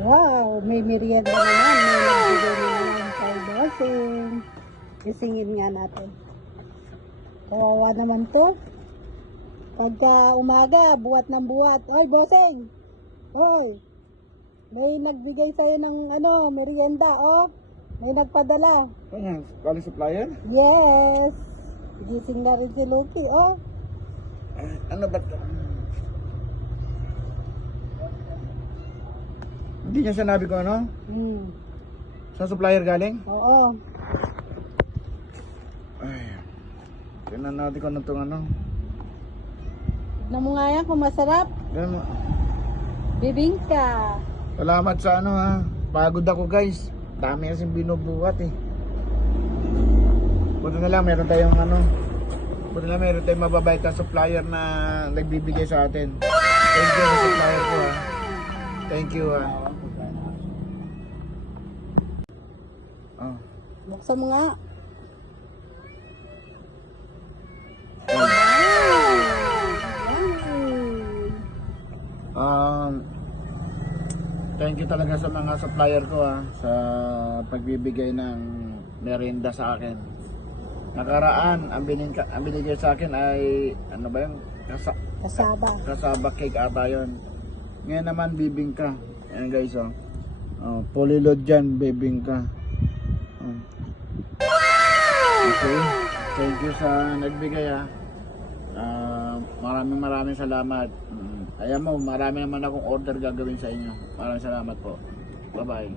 Wow, may merienda naman. May nagbigay na naman kay Bossing. Isingin nga natin. Kawawa naman to. Pagka umaga, buwat ng buwat. Oy, Bossing! Oy! May nagbigay sa'yo ng merienda, oh. May nagpadala. Ano, galing supplier? Yes! Gising na rin si Lucky, oh. Ano ba? Hindi niya sinabi ko ano? Sa supplier galing? Oo. Ay, tingnan natin kung ano itong ano. Tignan mo nga yan kung masarap. Ganun mo. Bibingka. Salamat sa ano ha. Pagod ako guys. Dami kasing binubuhat eh. Buti na lang meron tayong buti na meron tayong mababait na supplier na nagbibigay sa atin. Thank you sa supplier ko ha. Thank you ha. Oh. Buksan mo nga. Thank you talaga sa mga supplier ko sa pagbibigay ng merienda sa akin. Nakaraan, ang binigay sa akin ay ano ba yung kasaba cake ata yun. Ngayon naman bibingka. Ayan guys polylod dyan, bibingka. Okay, thank you sa nagbigay maraming salamat. Ayan mo, marami naman akong order gagawin sa inyo. Maraming salamat po. Bye bye.